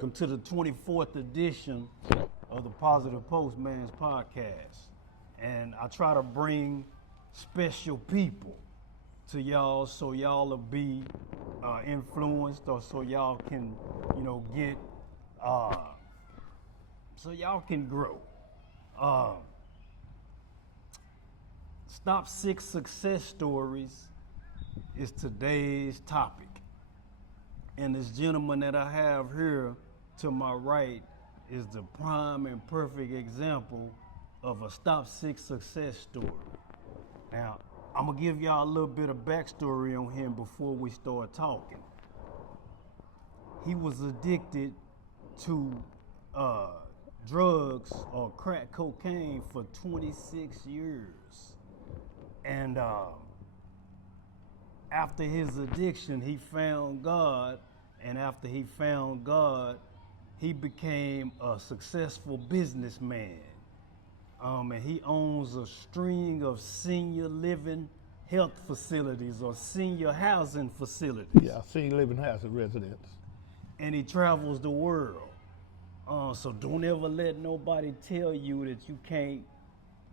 Welcome to the 24th edition of the Positive Postman's podcast. And I try to bring special people to y'all so y'all will be influenced, or so y'all can, get, so y'all can grow. Stop 6 success stories is today's topic. And this gentleman that I have here to my right is the prime and perfect example of a stop 6 success story. Now, I'm gonna give y'all a little bit of backstory on him before we start talking. He was addicted to drugs or crack cocaine for 26 years. And after his addiction, he found God. And after he found God, he became a successful businessman. And he owns a string of senior living health facilities or senior housing facilities. Yeah, senior living housing residents. And he travels the world. So don't ever let nobody tell you that you can't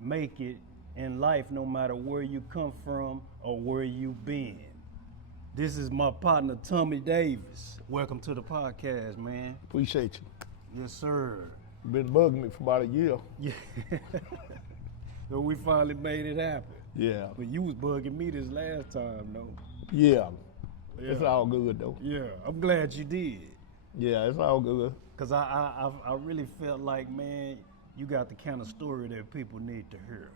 make it in life, no matter where you come from or where you've been. This is my partner, Tommy Davis. Welcome to the podcast, man. Appreciate you. Yes, sir. You've been bugging me for about a year. Yeah. So we finally made it happen. Yeah. But you was bugging me this last time, though. Yeah. It's all good, though. Yeah, I'm glad you did. Yeah, it's all good. Because I really felt like, man, you got the kind of story that people need to hear.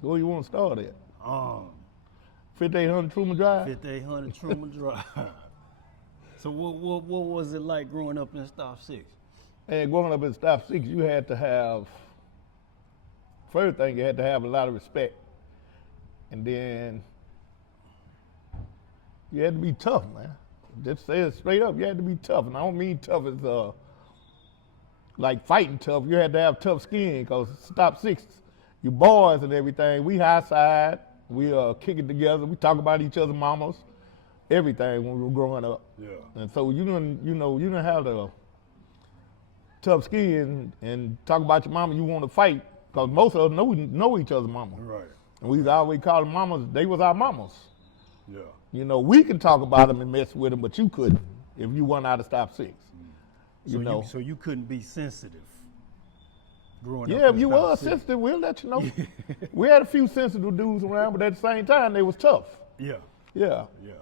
Where you want to start at? 5800 Truman Drive? 5800 Truman Drive. So what was it like growing up in Stop 6? And growing up in Stop 6, you had to have, first thing, you had to have a lot of respect. And then you had to be tough, man. Just say it straight up, you had to be tough. And I don't mean tough as like fighting tough. You had to have tough skin, because Stop 6, you boys and everything, we high side. We kick it together. We talk about each other's mamas, everything when we were growing up. Yeah. And so you didn't have the tough skin and talk about your mama. You want to fight, because most of us know each other's mama. Right. And we always call them mamas. They was our mamas. Yeah. We can talk about them and mess with them, but you couldn't if you went out of Stop 6. So you couldn't be sensitive. Growing Yeah, up if you Stop was 6. sensitive, we'll let you know. We had a few sensitive dudes around, but at the same time, they was tough. Yeah. Yeah. Yeah.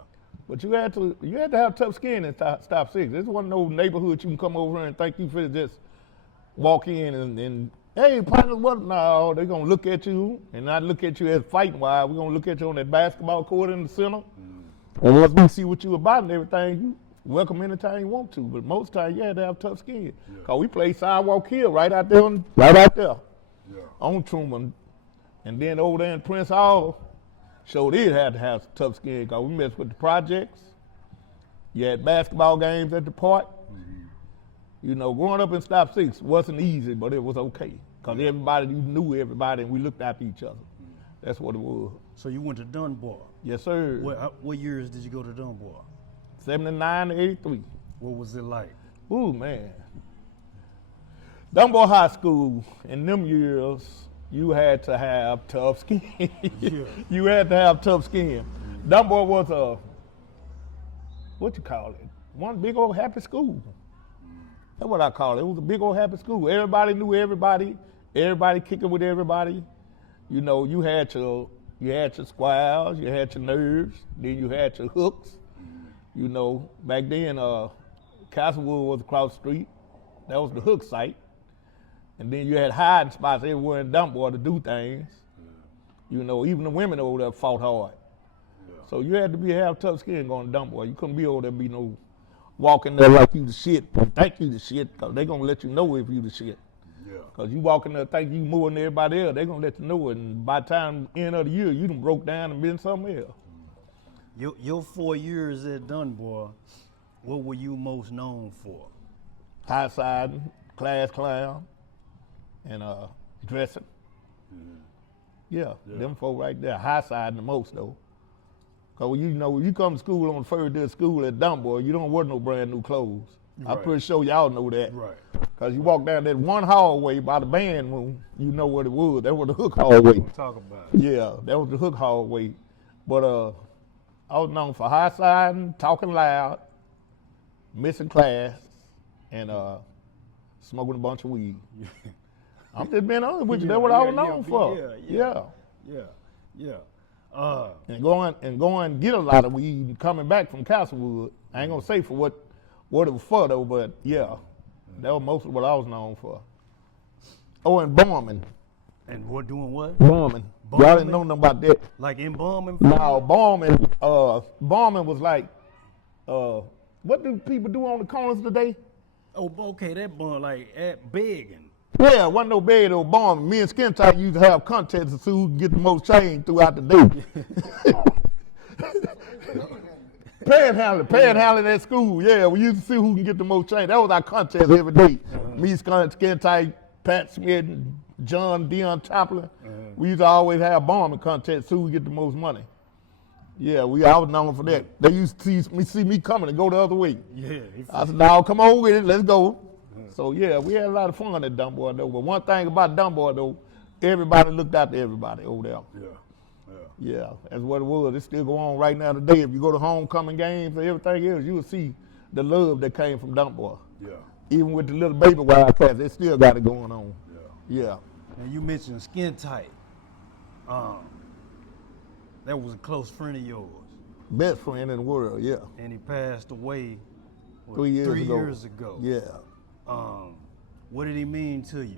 But you had to have tough skin in Stop 6. This wasn't no neighborhood you can come over and think you finna just walk in and hey, partner, what? No, they're gonna look at you and not look at you as fighting wise. We're gonna look at you on that basketball court in the center. And once we see what you about and everything, you welcome anytime you want to. But most times you had to have tough skin. Yeah. Cause we played Sidewalk Hill right out there Yeah. on Truman. And then over there in Prince Hall, showed it had to have tough skin, because we messed with the projects. You had basketball games at the park. Growing up in Stop 6 wasn't easy, but it was okay, because everybody, you knew everybody, and we looked after each other. That's what it was. So you went to Dunbar. Yes, sir. What years did you go to Dunbar? 79 to 83. What was it like? Ooh, man. Dunbar High School, in them years, you had to have tough skin. Yeah. You had to have tough skin. Dunbar was what you call it? One big old happy school. That's what I call it. It was a big old happy school. Everybody knew everybody. Everybody kicking with everybody. You had your squares, you had your nerves, then you had your hooks. Back then, Castlewood was across the street. That was the hook site. And then you had hiding spots everywhere in Dunbar to do things. Even the women over there fought hard. Yeah. So you had to have tough skin going to Dunbar. You couldn't be over there walking there like you the shit and think you the shit, because they going to let you know if you the shit. Yeah. Because you walk in there think you more than everybody else, they going to let you know. And by the time end of the year, you done broke down and been something else. Your 4 years at Dunbar, what were you most known for? High siding, class clown, and dressing. Yeah, them folk right there, high siding the most though. Cause when you come to school on the first day of school at Dunbar, you don't wear no brand new clothes. I'm Right. pretty sure y'all know that. Right. Because you walk down that one hallway by the band room, you know what it was. That was the hook hallway. We'll talk about it. Yeah, that was the hook hallway. But I was known for high siding, talking loud, missing class, and smoking a bunch of weed. I'm just being honest with you. That's what I was known for. Yeah. And going get a lot of weed and coming back from Castlewood. I ain't gonna say for what it was for though, but yeah, that was mostly what I was known for. Oh, and bombing. And we're doing what? Bombing. Y'all didn't know nothing about that. Like embalming? No, bombing. Bombing was like, what do people do on the corners today? Oh, okay, that bun like at begging. Yeah, wasn't no bed or bombing. Me and Skin Tight used to have contests to see who can get the most change throughout the day. Panhandling at school. Yeah, we used to see who can get the most change. That was our contest every day. Me, Skin Tight, Pat Smith, and Dion Toppler. We used to always have bombing contests, who would get the most money. Yeah, I was known for that. They used to see me coming and go the other way. Yeah. I said, "Now come on with it, let's go." So yeah, we had a lot of fun at Dumb Boy though. But one thing about Dumb Boy though, everybody looked out to everybody over there. Yeah, that's what it was. It still go on right now today. If you go to homecoming games and everything else, you will see the love that came from Dumb Boy. Yeah. Even with the little baby Wildcats, they still got it going on. Yeah. And you mentioned Skin Tight. That was a close friend of yours. Best friend in the world, yeah. And he passed away 3 years ago. 3 years ago. Yeah. What did he mean to you?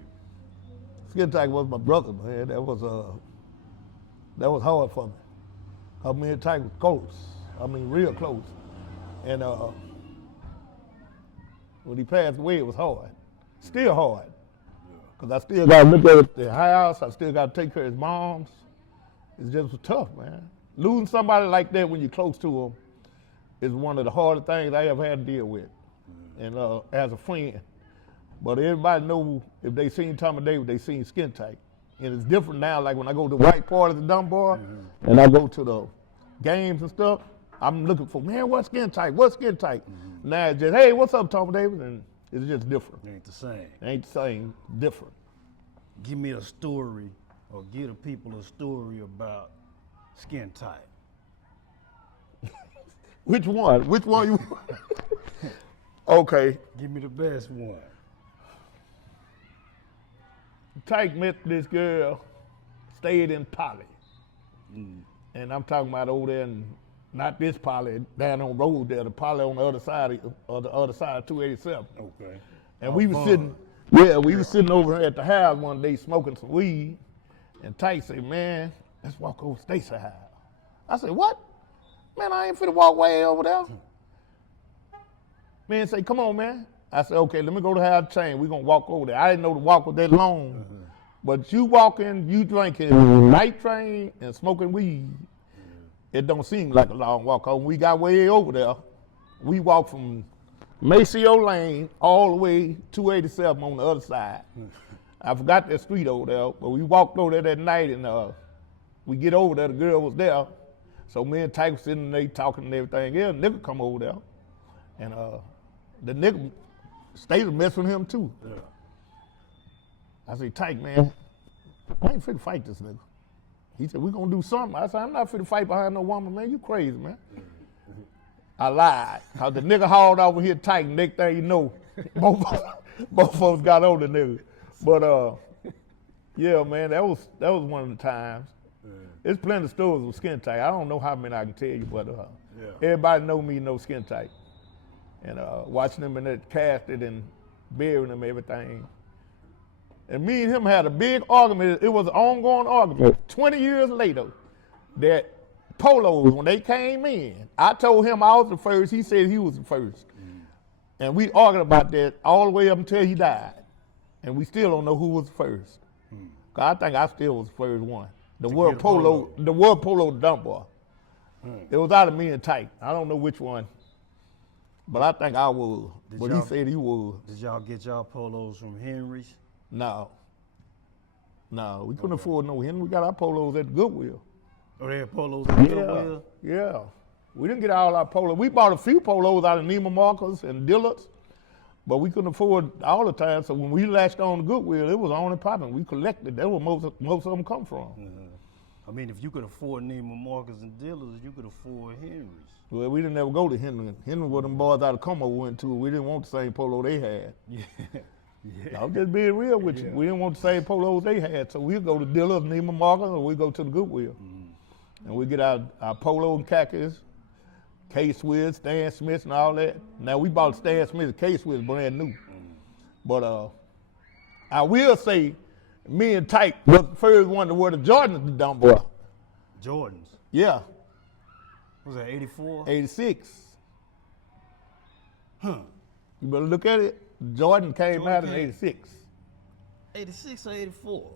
Skin Tight was my brother, man. That was hard for me. Cause me and Tight was close. I mean, real close. And when he passed away, it was hard. Still hard. Cause I still got to look at the house. I still got to take care of his moms. It's just tough, man. Losing somebody like that when you're close to them is one of the hardest things I ever had to deal with. And as a friend. But everybody know if they seen Tommy Davis, they seen Skin Tight. And it's different now, like when I go to the white part of the Dumb Boy, and I go to the games and stuff, I'm looking for, man, what's Skin Tight? What's Skin Tight? Now it's just, hey, what's up, Tommy Davis? And it's just different. It ain't the same. It ain't the same, different. Give me a story, or give the people a story about Skin Tight. Which one? Which one you want? Okay. Give me the best one. Tight met this girl, stayed in Poly. And I'm talking about over there, and not this Poly, down on the road there, the Poly on the other side of 287. Okay. And we was sitting over at the house one day smoking some weed, and Tight said, man, let's walk over to Stacy's house. I said, what? Man, I ain't finna walk way over there. Man say, come on, man. I said, okay, let me go to Howard Chain. We're gonna walk over there. I didn't know the walk was that long. But you walking, you drinking night train and smoking weed, it don't seem like a long walk. When we got way over there, we walked from Maceo Lane all the way 287 on the other side. I forgot that street over there, but we walked over there that night, and we get over there, the girl was there. So me and Tyke was sitting there talking and everything. Yeah, nigga come over there. And the nigga stayed messing with him too. Yeah. I said, Tyke, man, I ain't finna fight this nigga. He said, we gonna do something. I said, I'm not finna fight behind no woman, man. You crazy, man. I lied. Cause the nigga hauled over here Tyke, and next thing you know, both folks got on the nigga. But yeah, man, that was one of the times. There's plenty of stories with Skin Tight. I don't know how many I can tell you, but everybody know Skin Tight. And watching him in that casket and burying him, everything. And me and him had a big argument. It was an ongoing argument. 20 years later, that Polos, when they came in, I told him I was the first. He said he was the first. And we argued about that all the way up until he died. And we still don't know who was the first. Cause I think I still was the first one. The World Polo Dumb Boy. It was out of me and Tyke. I don't know which one. But I think I was. But he said he was. Did y'all get y'all polos from Henry's? No, we couldn't afford no Henry. We got our polos at Goodwill. Oh, they had polos at Goodwill? Yeah. We didn't get all our polos. We bought a few polos out of Neiman Marcus and Dillard's, But we couldn't afford all the time, so when we latched on to Goodwill, it was on and popping. We collected. That's where most of them come from. I mean, if you could afford Neiman Marcus and Dillard's, you could afford Henry's. Well, we didn't ever go to Henry. Henry was them boys out of Como went to. We didn't want the same polo they had. Yeah. I'm just being real with you. We didn't want the same polos they had, so we'd go to Dillard's, Neiman Marcus, or we'd go to the Goodwill. And we get our polo and khakis, K-Swiss, Stan Smith, and all that. Now, we bought Stan Smith and K-Swiss brand new. But I will say, me and Tyke was the first one to wear the Jordans to dumb boy. Jordans. Yeah. Was that 84? 86. You better look at it. Jordan came out in 86. 86 or 84?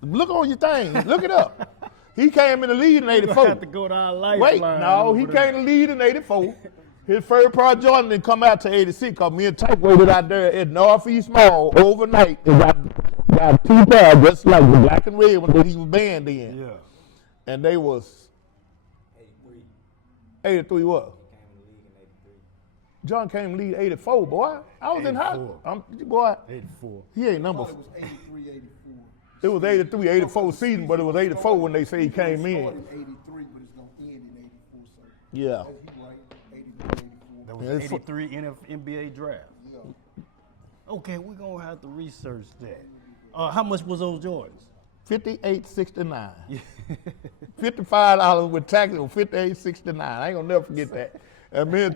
Look on your thing. Look it up. He came in the lead in 84. You have to go to our lifeline. Wait, no, he came in the lead in 84. His first part Jordan didn't come out to 86 because me and Tyke waited out there at Northeast Mall overnight and got two pairs just like the black and red one that he was banned in. Yeah. And they was 83 what? John came in the lead 84, boy. I was in high school. Boy. 84. He ain't number. It was 83, 84. It was 83, 84 season, but it was 84 when they say he came in. It started 83, but it's going to end in 84. So Yeah. he right, 83, 84. That was Yeah, it's 83 NBA draft. Okay, we're going to have to research that. How much was those Jordans? $58.69. $55 with taxes was $58.69. I ain't gonna never forget that. And me and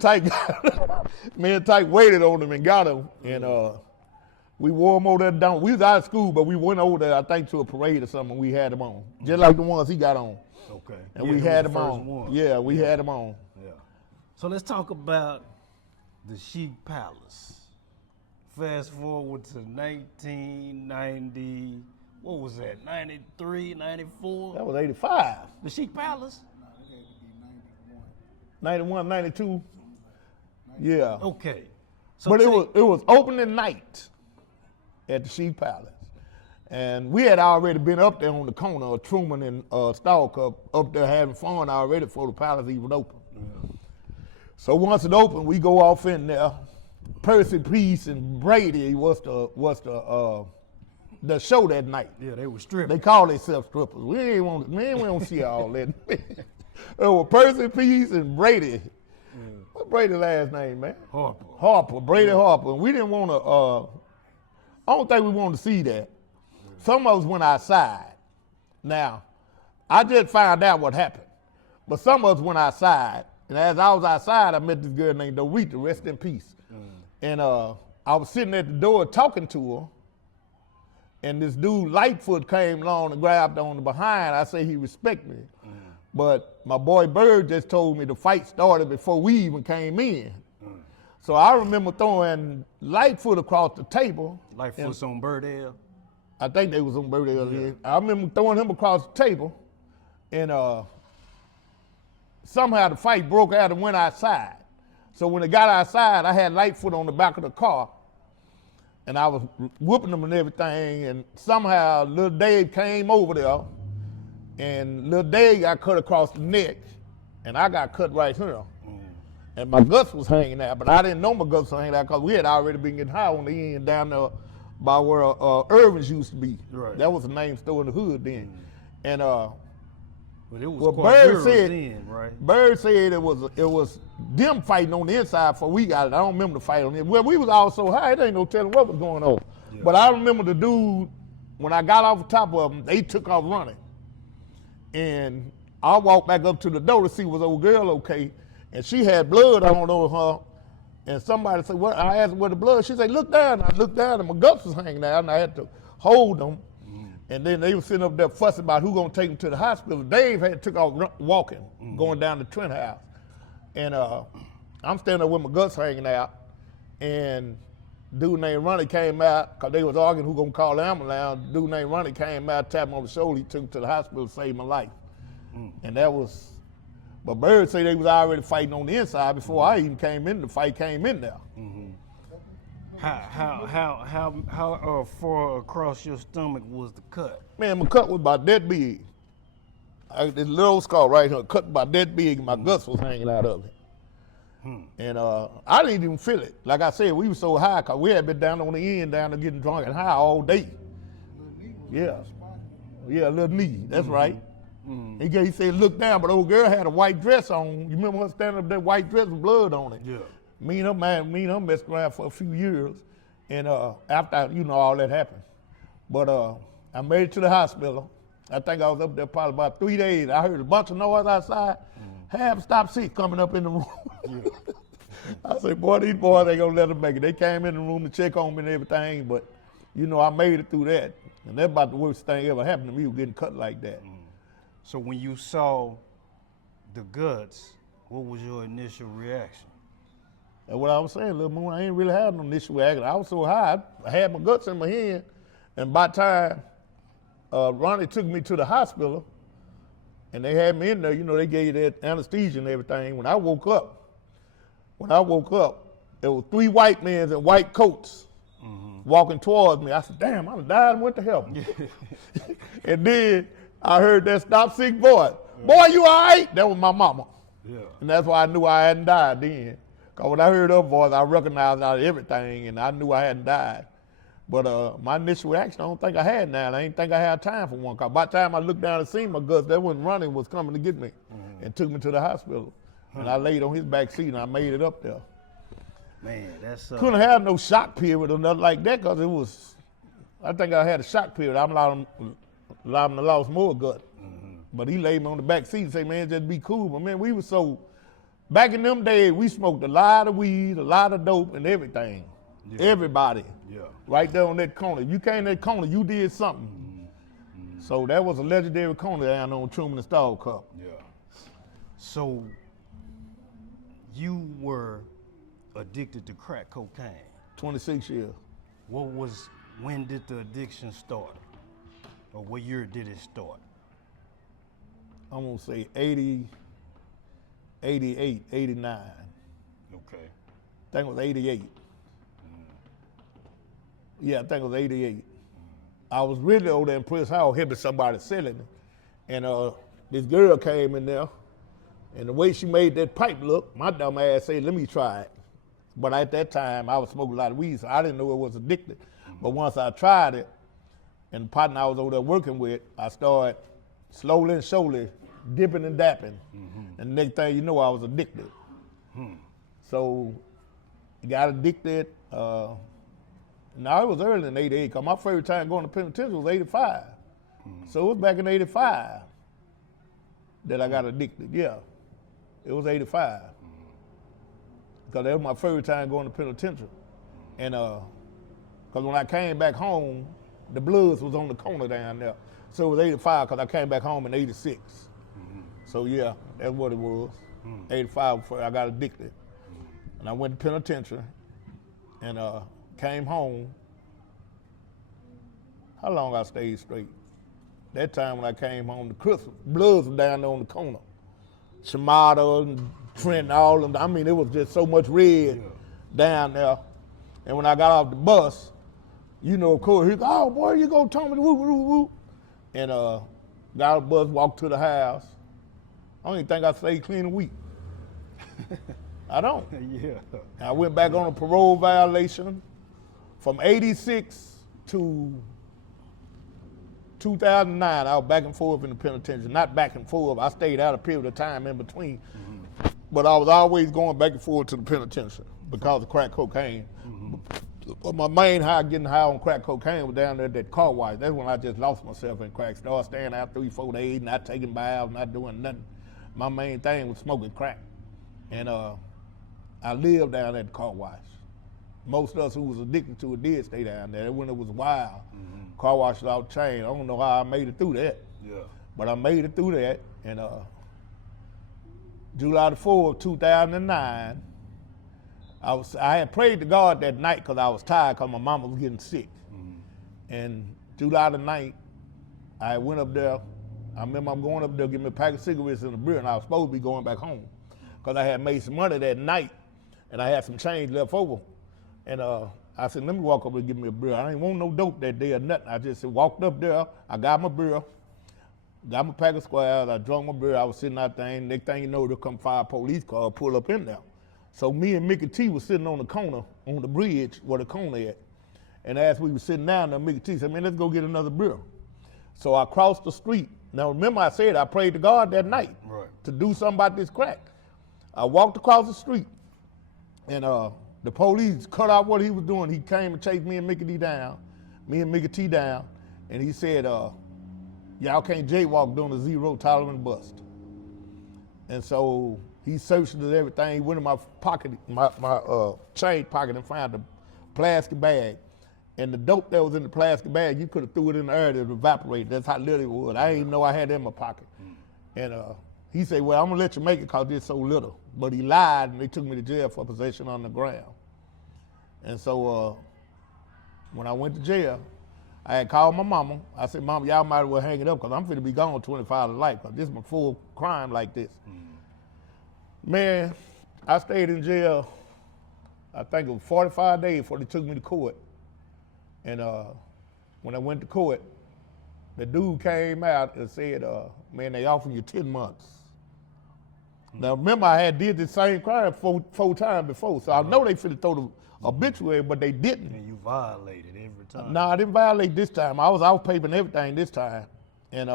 Tyke waited on them and got them, and we wore them over there down. We was out of school, but we went over there, I think, to a parade or something. And we had them on, just like the ones he got on. Okay. And Yeah, we those had the them first on. ones. Yeah, we had them on. Yeah. So let's talk about the Chic Palace. Fast forward to 1990. What was that? 93, 94? That was 85. The Chic Palace? 91, 92. Yeah. Okay. So But it was opening night at the Chic Palace. And we had already been up there on the corner of Truman and Stalk up there having fun already before the palace even opened. So once it opened, we go off in there. Percy Peace and Brady was the show that night. Yeah, they were stripping. They call themselves strippers. We ain't want to see all that. It was Percy Peace and Brady. What's Brady's last name, man? Harper. Brady Harper. And we didn't want to, I don't think we wanted to see that. Some of us went outside. Now, I just found out what happened. But some of us went outside. And as I was outside, I met this girl named Dorita, rest in peace. And I was sitting at the door talking to her. And this dude, Lightfoot, came along and grabbed on the behind. I say he respect me. But my boy Bird just told me the fight started before we even came in. So I remember throwing Lightfoot across the table. Lightfoot's on Birdell. I think they was on Birdell then. I remember throwing him across the table. And somehow the fight broke out and went outside. So when it got outside, I had Lightfoot on the back of the car. And I was whooping them and everything, and somehow Lil Dave came over there, and Lil Dave got cut across the neck, and I got cut right here. And my guts was hanging out, but I didn't know my guts was hanging out because we had already been getting high on the end down there by where Irvin's used to be. Right. That was the name store in the hood then. And But it was well, quite Bird said, then, right? Bird said it was them fighting on the inside before we got it. I don't remember the fight on it. Well, we was all so high, it ain't no telling what was going on. Yeah. But I remember the dude, when I got off the top of him, they took off running. And I walked back up to the door to see was old girl okay, and she had blood on her. And somebody said, "What?" I asked her where the blood. She said, "Look down." I looked down, and my guts was hanging out, and I had to hold them. And then they were sitting up there fussing about who gonna take him to the hospital. Dave had took off walking, going down the Trent house. And I'm standing there with my guts hanging out. And dude named Ronnie came out, cause they was arguing who gonna call the ambulance. Dude named Ronnie came out, tapped me on the shoulder, he took him to the hospital to save my life. And that was, but Bird say they was already fighting on the inside before I even came in, the fight came in there. How far across your stomach was the cut? Man, my cut was about that big. This little scar right here, cut about that big, and my guts was hanging out of it. And I didn't even feel it. Like I said, we were so high because we had been down on the end, down there getting drunk and high all day. Yeah. Yeah, little knee, that's right. He said, look down, but old girl had a white dress on. You remember her standing up there, white dress with blood on it? Yeah. Me and her messed around for a few years. And after, all that happened. But I made it to the hospital. I think I was up there probably about 3 days. I heard a bunch of noise outside. Half stop sick coming up in the room. I said, boy, these boys ain't gonna let them make it. They came in the room to check on me and everything, but I made it through that. And that's about the worst thing ever happened to me, was getting cut like that. So when you saw the guts, what was your initial reaction? That's what I was saying, Lil Moon. I ain't really had no initial reaction. I was so high, I had my guts in my hand, and by the time Ronnie took me to the hospital, and they had me in there, they gave you that anesthesia and everything. When I woke up, there were 3 white men in white coats walking towards me. I said, damn, I done died and went to heaven. And then I heard that stop sick voice. Boy, you all right? That was my mama. Yeah. And that's why I knew I hadn't died then. Because when I heard her voice, I recognized out of everything, and I knew I hadn't died. But my initial reaction, I don't think I had now. I ain't think I had time for one. Because by the time I looked down and seen my guts, that when Ronnie was coming to get me and took me to the hospital. And I laid on his back seat, and I made it up there. Man, that's Couldn't have no shock period or nothing like that, because it was, I think I had a shock period. I'm allowed him to lose more gut. But he laid me on the back seat and said, man, just be cool. But man, we were so, back in them days, we smoked a lot of weed, a lot of dope, and everything. Yeah. Everybody. Yeah. Right there on that corner. If you came to that corner, you did something. So that was a legendary corner down on Truman and Stall Cup. Yeah. So you were addicted to crack cocaine. 26 years. When did the addiction start? Or what year did it start? I'm gonna say 80, 88, 89. Okay. I think it was 88. Yeah, I think it was 88. I was really over there in Prince Hall helping somebody selling it. And this girl came in there, and the way she made that pipe look, my dumb ass said, let me try it. But at that time, I was smoking a lot of weed, so I didn't know it was addictive. But once I tried it, and the partner I was over there working with, I started slowly and surely dipping and dapping. And the next thing you know, I was addicted. So got addicted. Now, it was early in 88, because my first time going to penitentiary was 85. So it was back in 85 that I got addicted, yeah. It was 85. Because that was my first time going to penitentiary. And because when I came back home, the Bloods was on the corner down there. So it was 85 because I came back home in 86. So yeah, that's what it was. 85 before I got addicted. And I went to penitentiary and came home. How long I stayed straight? That time when I came home, the Bloods was down there on the corner. Shimada and Trent and all of them. I mean, it was just so much red down there. And when I got off the bus, of course, he go, oh boy, you go Tommy, woo, woo, woo. And got off the bus, walked to the house. I don't even think I stayed clean a week. I don't. Yeah. I went back on a parole violation from 86 to 2009. I was back and forth in the penitentiary. Not back and forth. I stayed out a period of time in between. But I was always going back and forth to the penitentiary because of crack cocaine. But my main getting high on crack cocaine was down there at that car wash. That's when I just lost myself in crack. Started staying out 3-4 days, not taking baths, not doing nothing. My main thing was smoking crack. And I lived down at the car wash. Most of us who was addicted to it did stay down there when it was wild. Car wash without chain. I don't know how I made it through that. Yeah. But I made it through that. And July the 4th, 2009, I had prayed to God that night because I was tired because my mama was getting sick. And July the 9th, I went up there. I remember I'm going up there, getting me a pack of cigarettes and a beer, and I was supposed to be going back home because I had made some money that night, and I had some change left over. And I said, let me walk up and give me a beer. I didn't want no dope that day or nothing. I just walked up there, I got my beer, got my pack of squares, I drunk my beer, I was sitting out there, and next thing you know, there come 5 police cars, pull up in there. So me and Mickey T was sitting on the corner, on the bridge where the corner at. And as we were sitting down there, Mickey T said, man, let's go get another beer. So I crossed the street. Now remember I said I prayed to God that night to do something about this crack. I walked across the street and the police cut out what he was doing. He came and chased me and Mickey T down, and he said, y'all can't jaywalk during a zero tolerance bust. And so he searched it, everything. He went in my pocket, my chain pocket, and found a plastic bag. And the dope that was in the plastic bag, you could have threw it in the air to evaporate. That's how little it was. I didn't even know I had it in my pocket. And he said, well, I'm gonna let you make it because it's so little. But he lied, and they took me to jail for possession on the ground. And so when I went to jail, I had called my mama. I said, Mama, y'all might as well hang it up because I'm finna be gone 25 to life because this is my full crime like this. Man, I stayed in jail, I think it was 45 days before they took me to court. And when I went to court, the dude came out and said, man, they offering you 10 months. Now remember, I had did the same crime four times before, so I know they finna throw the obituary, but they didn't. And you violated every time. No, I didn't violate this time. I was off paper and everything this time. And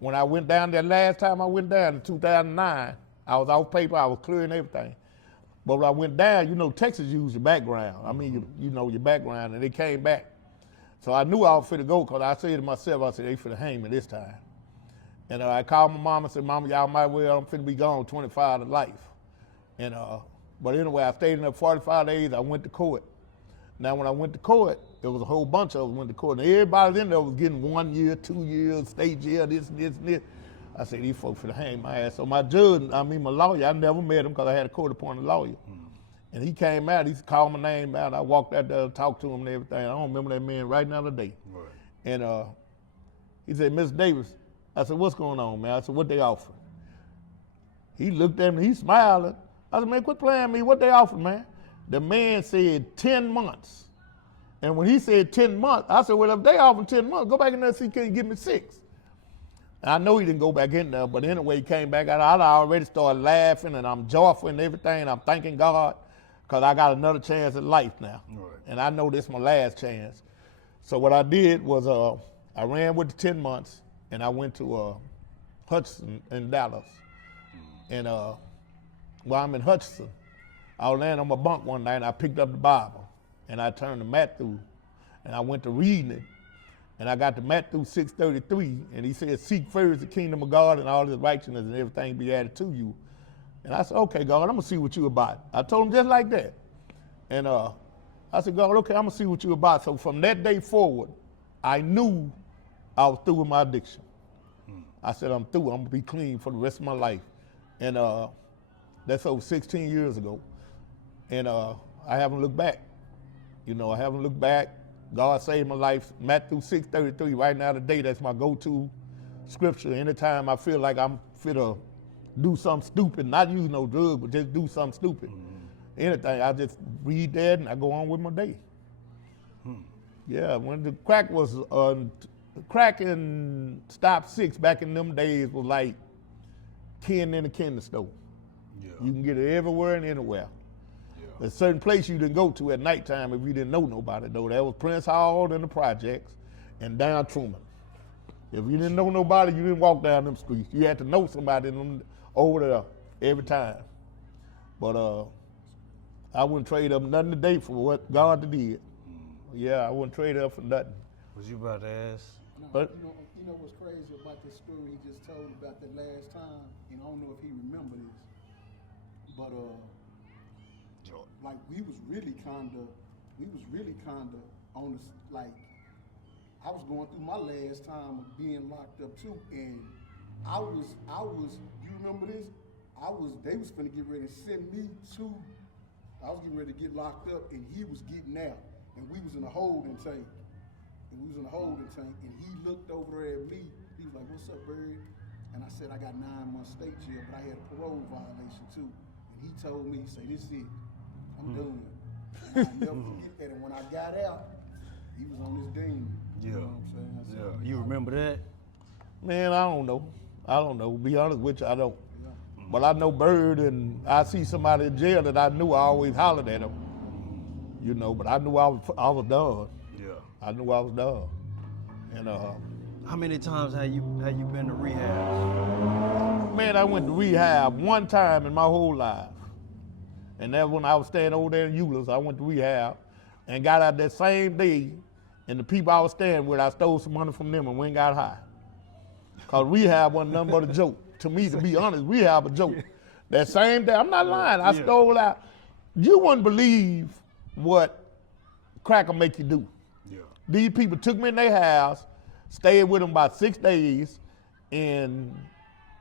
when I went down there last time I went down in 2009, I was off paper, I was clearing everything. But when I went down, you know, Texas used your background. I mean, you know your background, and they came back. So I knew I was finna go because I said to myself, I said, they finna hang me this time. And I called my mom and said, Mama, y'all might well, I'm finna be gone 25 to life. And but anyway, I stayed in there 45 days, I went to court. Now when I went to court, there was a whole bunch of us went to court, and everybody in there was getting 1 year, 2 years, state jail, this. I said, these folks finna hang my ass. So my judge, my lawyer, I never met him because I had a court-appointed lawyer. And he came out, he called my name out, I walked out there, talked to him and everything. I don't remember that man right now today. Right. And he said, Mr. Davis, I said, what's going on, man? I said, what they offering? He looked at me, he smiled. I said, man, quit playing me, what they offering, man? The man said 10 months. And when he said 10 months, I said, well, if they offering 10 months, go back in there and see, can you give me 6? And I know he didn't go back in there, but anyway, he came back out. I already started laughing, and I'm joyful and everything, and I'm thanking God, because I got another chance at life now. Right. And I know this is my last chance. So what I did was I ran with the 10 months, and I went to Hutchinson in Dallas. And while I'm in Hutchinson, I was laying on my bunk one night, and I picked up the Bible, and I turned to Matthew, and I went to reading it, and I got to Matthew 6:33, and he said, seek first the kingdom of God and all his righteousness, and everything be added to you. And I said, okay, God, I'm gonna see what you about. I told him just like that. And I said, God, okay, I'm gonna see what you about. So from that day forward, I knew I was through with my addiction. I said, I'm through, I'm gonna be clean for the rest of my life. And that's over 16 years ago. And I haven't looked back. You know, I haven't looked back. God saved my life. Matthew 6:33, right now today, that's my go-to scripture. Anytime I feel like I'm fit to do something stupid, not use no drug, but just do something stupid. Anything, I just read that and I go on with my day. Yeah, when the crack was, crack in Stop 6 back in them days was like candy in a candy store. Yeah. You can get it everywhere and anywhere. Yeah. There's a certain place you didn't go to at nighttime if you didn't know nobody though. That was Prince Hall and the projects and down Truman. If you didn't know nobody, you didn't walk down them streets. You had to know somebody over there every time. But I wouldn't trade up nothing today for what God did. Yeah, I wouldn't trade up for nothing. Was you about to ask? No, But, you know what's crazy about this story he just told about the last time, and I don't know if he remember this, but like we was really kinda on this, like I was going through my last time of being locked up too, and I was, you remember this? They was finna get ready to send me to, I was getting ready to get locked up, and he was getting out, and we was in a holding tank. And he looked over at me, he was like, what's up, Bird? And I said, I got 9 months state jail, but I had a parole violation too. And he told me, he said, this is it, I'm done. And I never forget that, and when I got out, he was on his demon. Yeah. You know what I'm saying? I said, You remember that? man, I don't know. To be honest with you, I don't. Yeah. But I know Bird, and I see somebody in jail that I knew, I always hollered at him. You know, but I knew I was done. Yeah. I knew I was done. And How many times have you been to rehab? man, I went to rehab one time in my whole life. And that when I was staying over there in Euless, I went to rehab and got out that same day. And the people I was staying with, I stole some money from them and went and got high. Cause rehab wasn't nothing but a joke. To me, to be honest, rehab a joke. That same day, I'm not lying, I stole out. You wouldn't believe what crack will make you do. Yeah. These people took me in their house, stayed with them about 6 days, and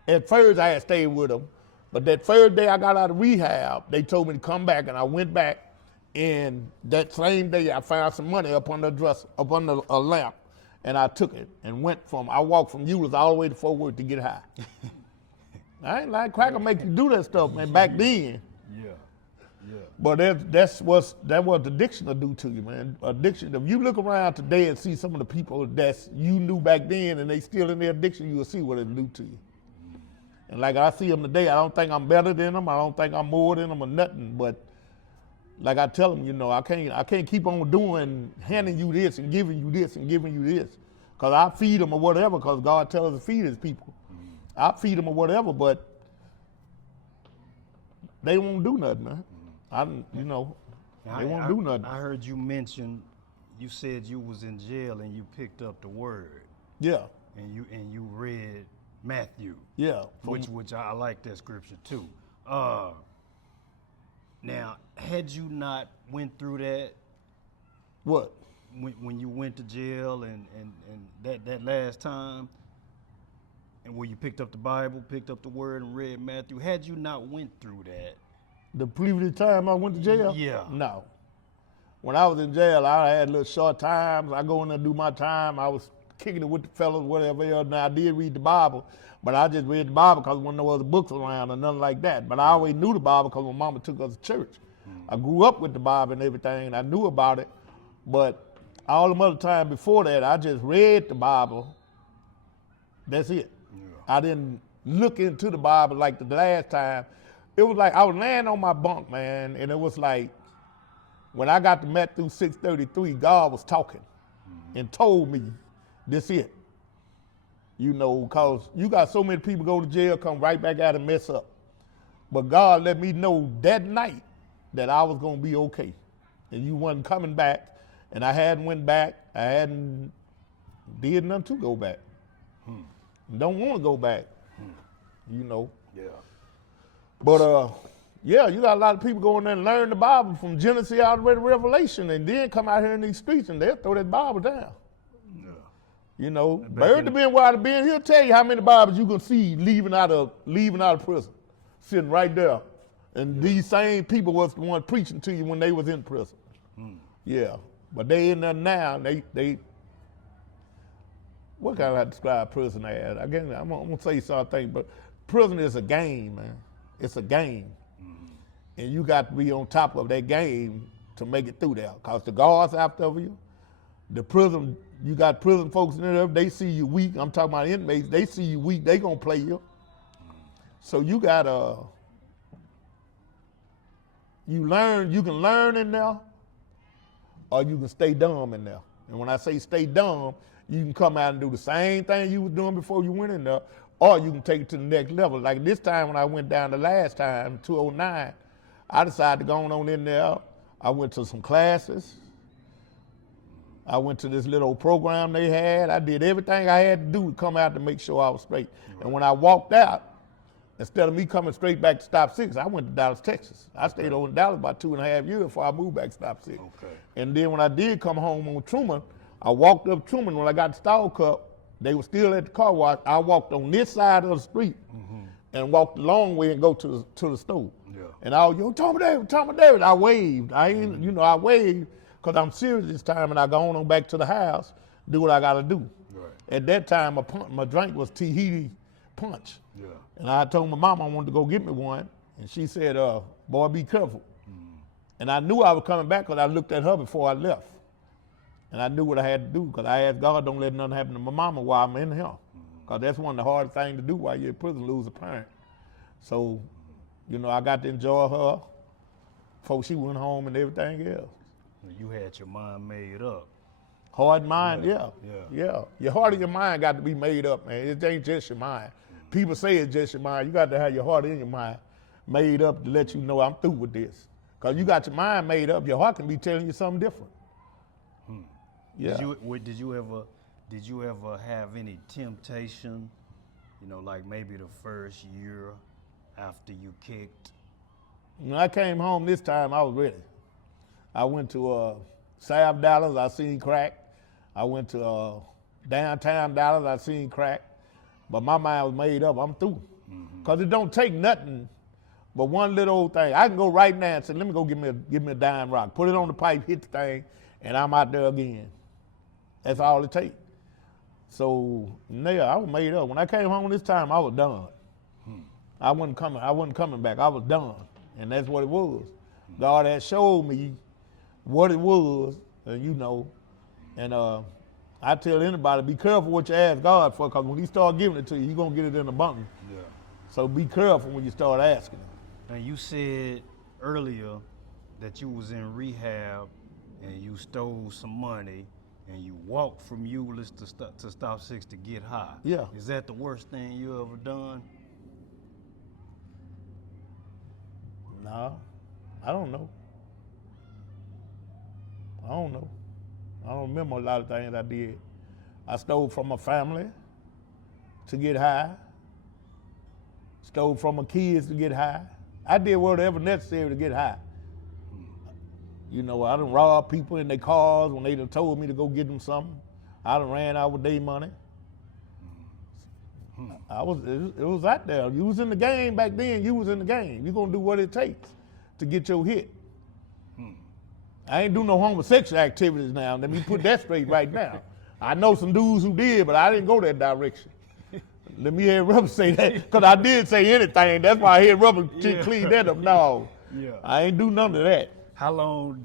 at first I had stayed with them, but that third day I got out of rehab, they told me to come back, and I went back, and that same day I found some money up under a lamp, and I took it and I walked from Euless all the way to Fort Worth to get high. I ain't like crack will make you do that stuff, man, back then. Yeah. Yeah. But that's what addiction will do to you, man. Addiction, if you look around today and see some of the people that you knew back then and they still in their addiction, you will see what it'll do to you. And like I see them today, I don't think I'm better than them. I don't think I'm more than them or nothing. But like I tell them, you know, I can't keep on handing you this and giving you this and giving you this. Because I feed them or whatever, because God tells us to feed his people. I feed them or whatever, but they won't do nothing, man. They won't do nothing. I heard you mention, you said you was in jail and you picked up the word. Yeah. And you read Matthew. Yeah. Which I like that scripture too. Now, had you not went through that? What? When you went to jail and that last time, and where you picked up the Bible, picked up the word and read Matthew, had you not went through that? The previous time I went to jail? Yeah. No. When I was in jail, I had little short times. I go in there and do my time. I was kicking it with the fellas, whatever else. Now, I did read the Bible, but I just read the Bible because there wasn't no other books around or nothing like that. But I always knew the Bible because my mama took us to church. I grew up with the Bible and everything, and I knew about it. But all the other time before that, I just read the Bible. That's it. Yeah. I didn't look into the Bible like the last time. It was like I was laying on my bunk, man, and it was like when I got to Matthew 6:33, God was talking and told me, this it. You know, because you got so many people go to jail, come right back out and mess up. But God let me know that night that I was going to be okay. And you wasn't coming back, and I hadn't went back. I hadn't did nothing to go back. Don't want to go back, you know. Yeah. But yeah, you got a lot of people going there and learn the Bible from Genesis all the way to Revelation, and then come out here in these streets and they'll throw that Bible down. Yeah. You know, Bird to being wild to being, he'll tell you how many Bibles you can see leaving out of prison, sitting right there. And these same people was the one preaching to you when they was in prison. Yeah, but they in there now. They what can I describe prison as? Again, I'm gonna say something, but prison is a game, man. It's a game, and you got to be on top of that game to make it through there. Cause the guards after you, the prison, you got prison folks in there. They see you weak. I'm talking about inmates. They see you weak. They gonna play you. So you gotta. You can learn in there, or you can stay dumb in there. And when I say stay dumb, you can come out and do the same thing you was doing before you went in there, or you can take it to the next level. Like this time when I went down the last time, 2009, I decided to go on in there. I went to some classes. I went to this little program they had. I did everything I had to do to come out to make sure I was straight. Right. And when I walked out, instead of me coming straight back to Stop 6, I went to Dallas, Texas. I stayed over in Dallas about 2.5 years before I moved back to Stop 6. Okay. And then when I did come home on Truman, I walked up Truman. When I got to Stall Cup, they were still at the car wash. I walked on this side of the street and walked the long way and go to the store. Yeah. And I was, Tommy David. I waved. I waved because I'm serious this time, and I go on back to the house, do what I got to do. Right. At that time, my drink was Tahiti punch. Yeah. And I told my mom I wanted to go get me one, and she said, boy, be careful. And I knew I was coming back because I looked at her before I left. And I knew what I had to do because I asked God, don't let nothing happen to my mama while I'm in here. Because that's one of the hardest things to do while you're in prison, lose a parent. So, you know, I got to enjoy her before she went home and everything else. You had your mind made up. Heart and mind, yeah. Yeah. Your heart and your mind got to be made up, man. It ain't just your mind. People say it's just your mind. You got to have your heart and your mind made up to let you know I'm through with this. Because you got your mind made up, your heart can be telling you something different. Yeah. Did you ever have any temptation, you know, like maybe the first year after you kicked? When I came home this time, I was ready. I went to South Dallas, I seen crack. I went to downtown Dallas, I seen crack. But my mind was made up, I'm through. Because it don't take nothing but one little old thing. I can go right now and say, let me go give me a dime rock. Put it on the pipe, hit the thing, and I'm out there again. That's all it takes. So, yeah, I was made up. When I came home this time, I was done. I wasn't coming back. I was done. And that's what it was. God had showed me what it was, and you know. And I tell anybody, be careful what you ask God for, because when he start giving it to you, you're going to get it in abundance. Yeah. So be careful when you start asking him. And you said earlier that you was in rehab and you stole some money and you walked from Euless to Stop 6 to get high. Yeah. Is that the worst thing you ever done? No, I don't know. I don't remember a lot of things I did. I stole from my family to get high. Stole from my kids to get high. I did whatever necessary to get high. You know, I done robbed people in their cars when they done told me to go get them something. I done ran out with their money. It was out there. You was in the game back then, you was in the game. You gonna do what it takes to get your hit. I ain't do no homosexual activities now. Let me put that straight right now. I know some dudes who did, but I didn't go that direction. Let me hear Rubber say that, because I did say anything. That's why I hear Rubber clean that up. No, I ain't do none of that. How long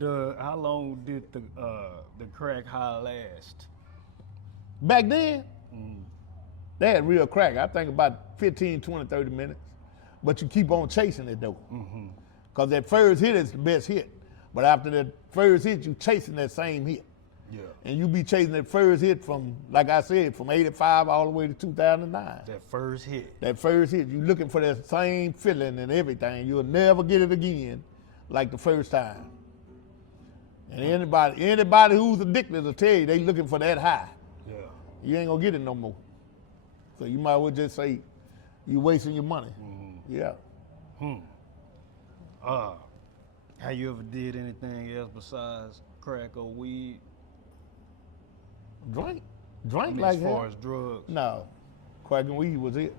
did the crack high last? Back then, they had real crack. I think about 15, 20, 30 minutes. But you keep on chasing it though. Because that first hit is the best hit. But after that first hit, you chasing that same hit. Yeah. And you be chasing that first hit from, like I said, from 85 all the way to 2009. That first hit. That first hit, you looking for that same feeling and everything. You'll never get it again like the first time. And anybody who's addicted will tell you they looking for that high. Yeah. You ain't gonna get it no more. So you might as well just say you wasting your money. Yeah. Have you ever did anything else besides crack or weed? Drink I mean, like as far that. as drugs? No, crack and weed was it.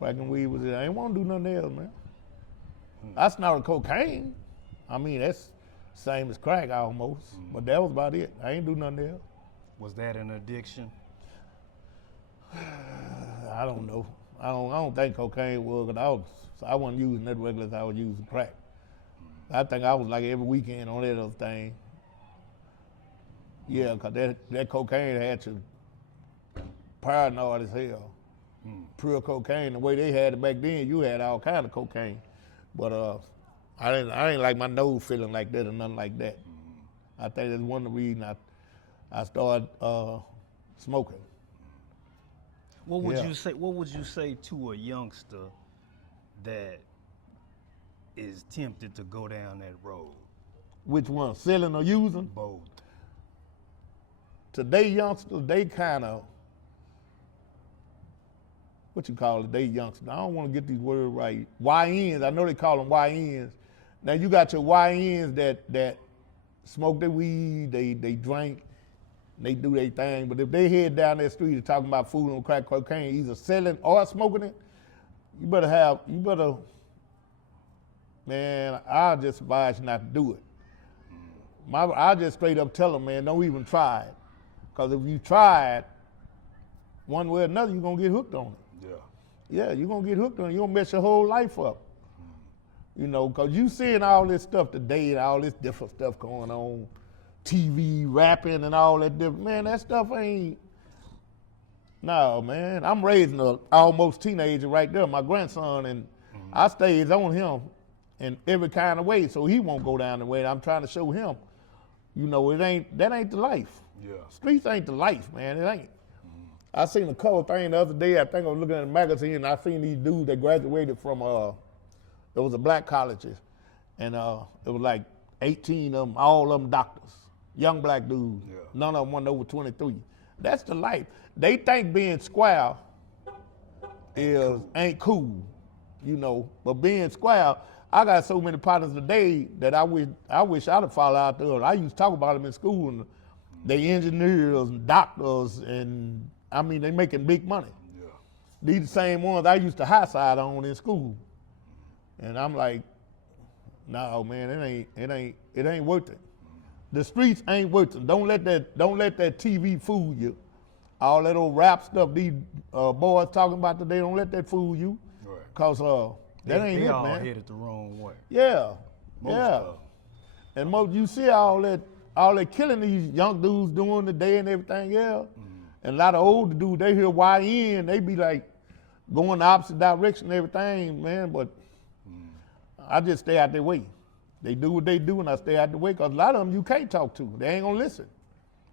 Crack and weed was it. I ain't want to do nothing else, man. I snorted cocaine. I mean, that's same as crack almost, but that was about it. I ain't do nothing else. Was that an addiction? I don't know. I don't think cocaine was, because I wasn't using that regular as I was using crack. I think I was like every weekend on that other thing. Yeah, because that cocaine had you paranoid as hell. Pure cocaine, the way they had it back then, you had all kind of cocaine. But I didn't like my nose feeling like that or nothing like that. I think that's one of the reasons I started smoking. What would you say to a youngster that is tempted to go down that road? Which one, selling or using? Both. Today youngsters, they kind of, what you call it, they youngsters. I don't want to get these words right. YNs, I know they call them YNs. Now you got your YNs that smoke their weed, they drink, they do their thing. But if they head down that street and talking about food and crack cocaine, either selling or smoking it, man, I'll just advise you not to do it. I'll just straight up tell them, man, don't even try it. Because if you try it, one way or another, you're going to get hooked on it. Yeah, you're going to get hooked on it. You're going to mess your whole life up. You know, because you seeing all this stuff today and all this different stuff going on, TV, rapping and all that different. Man, that stuff ain't, No, man. I'm raising a almost teenager right there, my grandson, and I stays on him in every kind of way so he won't go down the way. I'm trying to show him, that ain't the life. Yeah. Streets ain't the life, man. It ain't. I seen a cover thing the other day. I think I was looking at a magazine, and I seen these dudes that graduated from there was a black colleges, and it was like 18 of them, all of them doctors, young black dudes. Yeah. None of them went over 23. That's the life. They think being square ain't cool, But being square, I got so many partners today that I wish I'd have followed out there. I used to talk about them in school, and they engineers and doctors, and I mean they making big money. Yeah. These the same ones I used to high side on in school, and I'm like, no man, it ain't worth it. The streets ain't worth it. Don't let that TV fool you. All that old rap stuff these boys talking about today, don't let that fool you. Right. Cause that ain't they it, all man. headed the wrong way. Yeah, Most yeah. of 'em. And you see all that killing these young dudes doing today and everything else. And a lot of older dudes, they hear YN, they be like going the opposite direction and everything, man. But I just stay out their way. They do what they do, and I stay out the way, because a lot of them you can't talk to. They ain't gonna listen.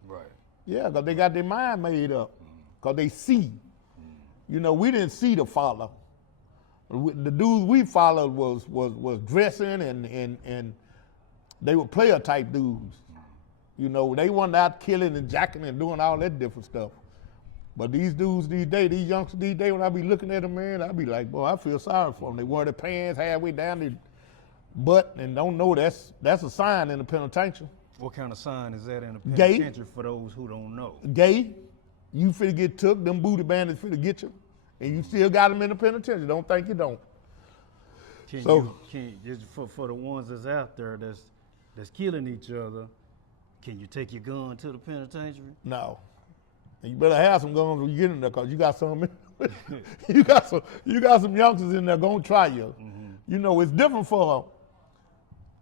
Right. Yeah, because they got their mind made up, because they see. We didn't see the follow. The dudes we followed was dressing, and they were player type dudes. They weren't out killing and jacking and doing all that different stuff. But these dudes these days, these youngsters these days, when I be looking at them, man, I be like, boy, I feel sorry for them. They wear their pants halfway down their butt and don't know that's a sign in the penitentiary. What kind of sign is that in the Gay. penitentiary for those who don't know? Gay, you finna get took, them booty bandits finna get you, and you still got them in the penitentiary. Don't think you don't. For the ones that's out there that's killing each other, can you take your gun to the penitentiary? No. And you better have some guns when you get in there, because you got some you got some youngsters in there gonna try you. It's different for,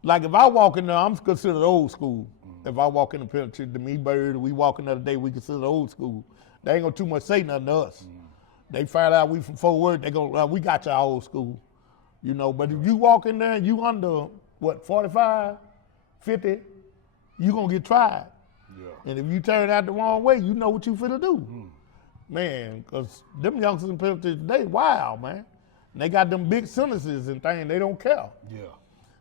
like if I walk in there, I'm considered old school. If I walk in the penitentiary, to me, Bird, we walk in there today, we consider old school. They ain't gonna too much say nothing to us. They find out we from Fort Worth, they go, we got your old school. But if you walk in there and you under, 45, 50, you gonna get tried. Yeah. And if you turn out the wrong way, you know what you finna do. Man, because them youngsters in penitentiary today, wow, man. And they got them big sentences and things, they don't care. Yeah.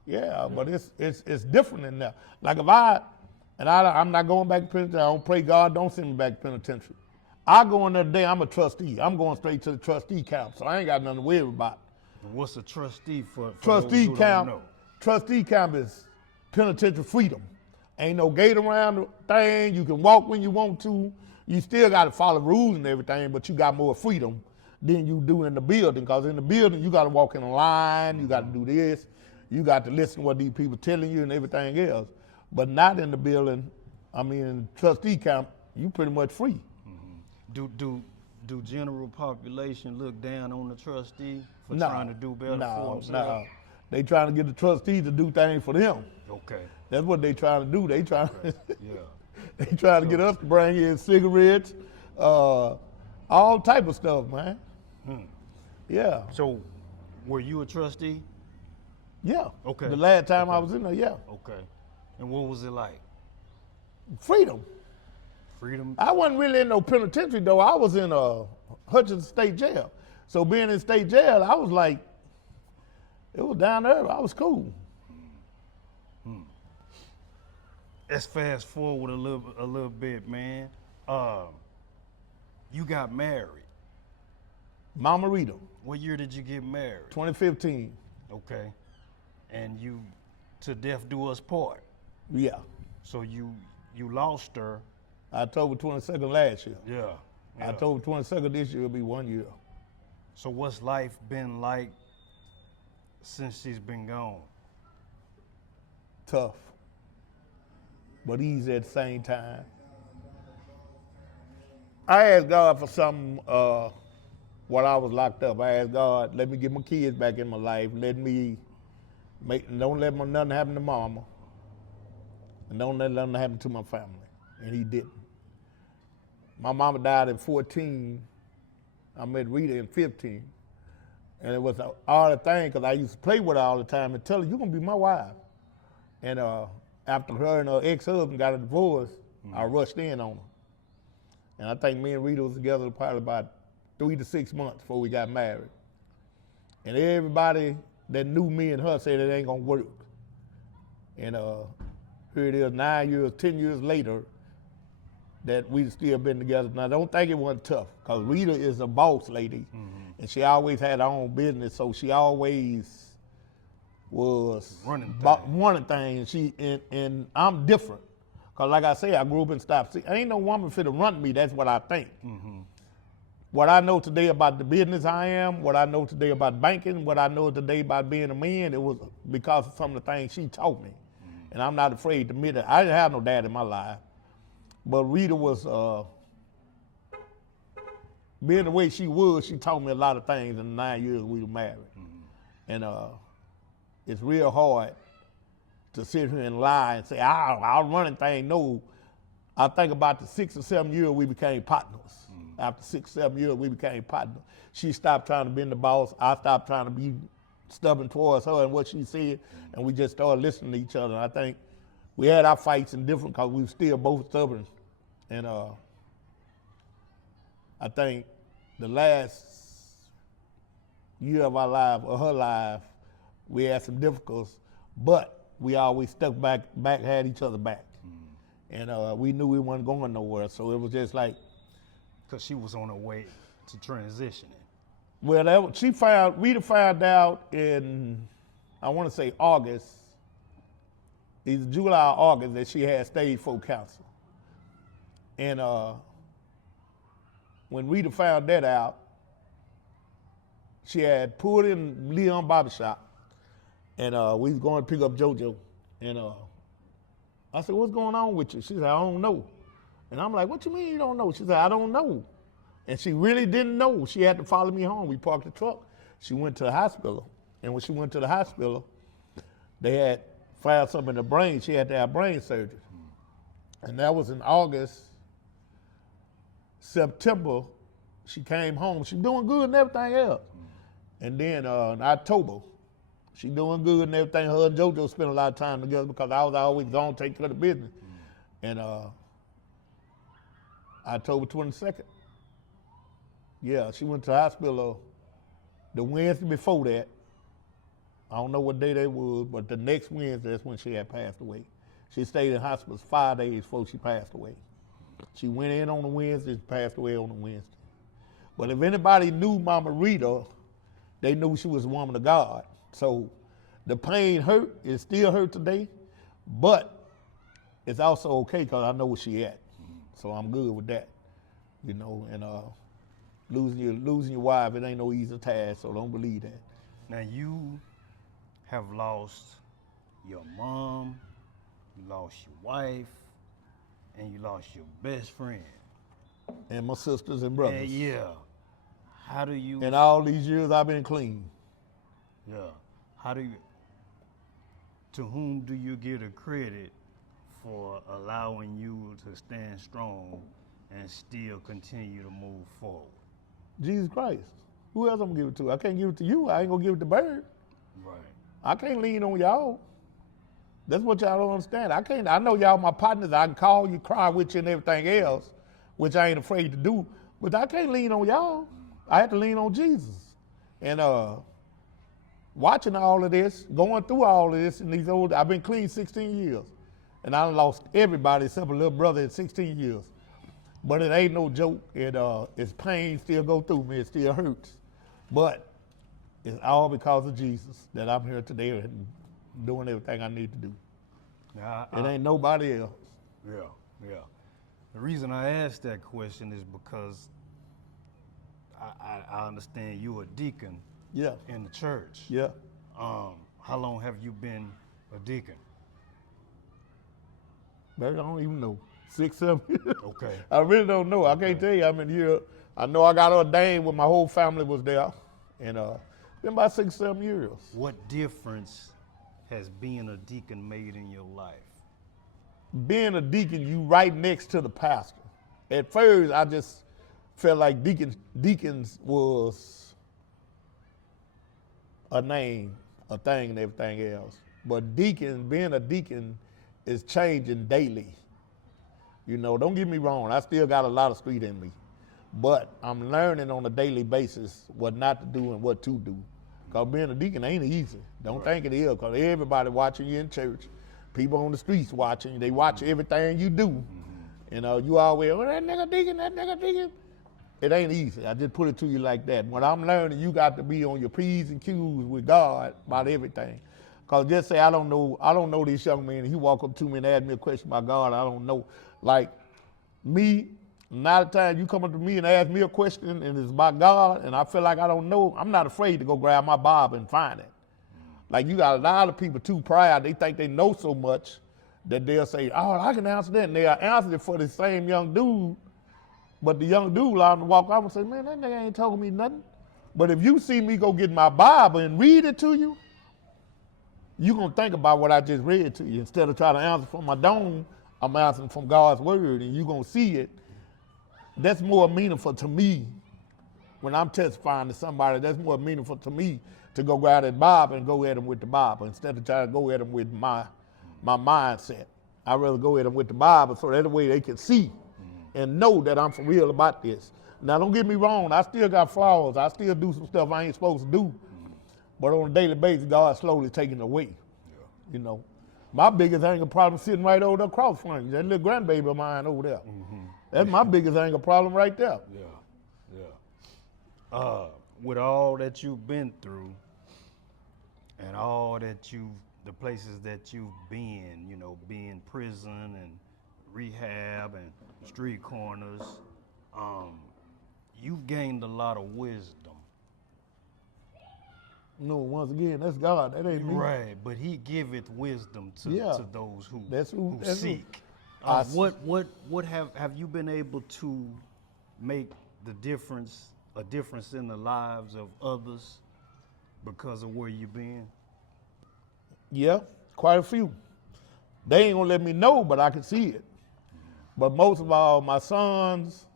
Yeah, but it's different than that. Like I'm not going back to penitentiary. I don't pray God don't send me back to penitentiary. I go in there today, I'm a trustee. I'm going straight to the trustee camp, so I ain't got nothing to worry about. What's a trustee for Trustee those who camp, don't know? trustee camp is penitentiary freedom. Ain't no gate around the thing. You can walk when you want to. You still got to follow rules and everything, but you got more freedom than you do in the building. Because in the building, you got to walk in a line. You got to do this. You got to listen to what these people telling you and everything else. But not in the building. I mean, in trustee camp, you pretty much free. Do general population look down on the trustee for trying to do better for themselves? No. They trying to get the trustee to do things for them. Okay. That's what they trying to do. They trying Yeah. they trying to get us to bring in cigarettes, all type of stuff, man. Yeah. So, were you a trustee? Yeah. Okay. The last time I was in there, yeah. Okay. And what was it like? Freedom. Freedom? I wasn't really in no penitentiary though. I was in Hutchinson State Jail. So being in state jail, I was like, it was down there. I was cool. Let's fast forward a little bit, man. You got married. Mama Rita, What year did you get married? 2015. Okay. And you, to death do us part. Yeah. So you lost her. October 22nd last year. Yeah. October 22nd this year will be 1 year. So what's life been like since she's been gone? Tough, but easy at the same time. I asked God for something while I was locked up. I asked God, let me get my kids back in my life. Don't let nothing happen to mama. And don't let nothing happen to my family. And he didn't. My mama died at 14 I met Rita in 15. And it was an odd thing because I used to play with her all the time and tell her, you're going to be my wife. And after her and her ex-husband got a divorce, I rushed in on her. And I think me and Rita was together probably about 3 to 6 months before we got married. And everybody that knew me and her said it ain't going to work. And here it is 9 years, 10 years later, that we still been together. Now, don't think it wasn't tough, because Rita is a boss lady, and she always had her own business, so she always was running things. And I'm different, because like I say, I grew up in Stop City. Ain't no woman fit to run me, that's what I think. What I know today about the business I am, what I know today about banking, what I know today about being a man, it was because of some of the things she taught me. And I'm not afraid to admit it. I didn't have no dad in my life. But Rita was, being the way she was, she taught me a lot of things in the 9 years we were married. And it's real hard to sit here and lie and say, I'll run thing. No, I think about the 6 or 7 years we became partners. After 6 or 7 years, we became partners. She stopped trying to be the boss. I stopped trying to be stubborn towards her and what she said, and we just started listening to each other. And I think we had our fights and different because we were still both stubborn. And I think the last year of our life, or her life, we had some difficulties, but we always stuck back, had each other back. And we knew we weren't going nowhere, so it was just like. Because she was on her way to transitioning. Well, Rita found out in, I want to say August, either July or August, that she had stage 4 cancer. And when Rita found that out, she had pulled in Leon Barbershop, and we was going to pick up JoJo. And I said, what's going on with you? She said, I don't know. And I'm like, what you mean you don't know? She said, I don't know. And she really didn't know. She had to follow me home. We parked the truck. She went to the hospital. And when she went to the hospital, they had found something in her brain. She had to have brain surgery. And that was in August. September, she came home. She doing good and everything else. And then in October, she doing good and everything. Her and JoJo spent a lot of time together because I was always gone to take care of the business. And October 22nd. Yeah, she went to the hospital the Wednesday before that. I don't know what day that was, but the next Wednesday, that's when she had passed away. She stayed in hospital 5 days before she passed away. She went in on the Wednesday and passed away on the Wednesday. But if anybody knew Mama Rita, they knew she was a woman of God. So the pain hurt, it still hurt today, but it's also okay because I know where she at. So I'm good with that, you know, and losing your wife, it ain't no easy task, so don't believe that. Now you have lost your mom, you lost your wife, and you lost your best friend. And my sisters and brothers. And yeah. How do you... In all these years I've been clean. Yeah. How do you... To whom do you give the credit for allowing you to stand strong and still continue to move forward? Jesus Christ. Who else I'm gonna give it to? I can't give it to you. I ain't gonna give it to Bird. Right. I can't lean on y'all. That's what y'all don't understand. I know y'all my partners. I can call you, cry with you and everything else, which I ain't afraid to do, but I can't lean on y'all. I have to lean on Jesus. And watching all of this, going through all of this, and I've been clean 16 years. And I lost everybody except a little brother in 16 years. But it ain't no joke. It's pain still go through me. It still hurts. But it's all because of Jesus that I'm here today and doing everything I need to do. It ain't nobody else. Yeah. The reason I asked that question is because I understand you a deacon in the church. Yeah. How long have you been a deacon? I don't even know. 6, 7 years. Okay. I really don't know. I can't tell you how many years. I know I got ordained when my whole family was there. And been about 6, 7 years. What difference has being a deacon made in your life? Being a deacon, you right next to the pastor. At first, I just felt like deacons was a name, a thing, and everything else. But being a deacon is changing daily. You know, don't get me wrong, I still got a lot of street in me. But I'm learning on a daily basis what not to do and what to do. Because being a deacon ain't easy. Don't think it is, because everybody watching you in church, people on the streets watching you, they watch everything you do. You know, you always, oh, that nigga deacon. It ain't easy. I just put it to you like that. When I'm learning, you got to be on your P's and Q's with God about everything. Because just say, I don't know this young man, he walk up to me and ask me a question about God, I don't know. Like me, not a time you come up to me and ask me a question and it's about God and I feel like I don't know, I'm not afraid to go grab my Bible and find it. Like you got a lot of people too proud, they think they know so much that they'll say, oh, I can answer that, and they'll answer it for the same young dude, but the young dude allowed him to walk off and say, man, that nigga ain't told me nothing. But if you see me go get my Bible and read it to you, you're gonna think about what I just read to you. Instead of trying to answer from my dome, I'm answering from God's word, and you're gonna see it. That's more meaningful to me when I'm testifying to somebody. That's more meaningful to me to go grab that Bible and go at them with the Bible instead of trying to go at them with my mindset. I'd rather go at them with the Bible so that way they can see and know that I'm for real about this. Now, don't get me wrong. I still got flaws. I still do some stuff I ain't supposed to do. But on a daily basis, God's slowly taking it away. Yeah. You know, my biggest anger problem sitting right over there across from you. That little grandbaby of mine over there. That's my biggest anger problem right there. Yeah. With all that you've been through and all that the places that you've been, you know, being prison and rehab and street corners, you've gained a lot of wisdom. No, once again, that's God. That ain't me. Right, but He giveth wisdom to those who seek. What have you been able to make a difference in the lives of others because of where you've been? Yeah, quite a few. They ain't gonna let me know, but I can see it. But most of all, my sons,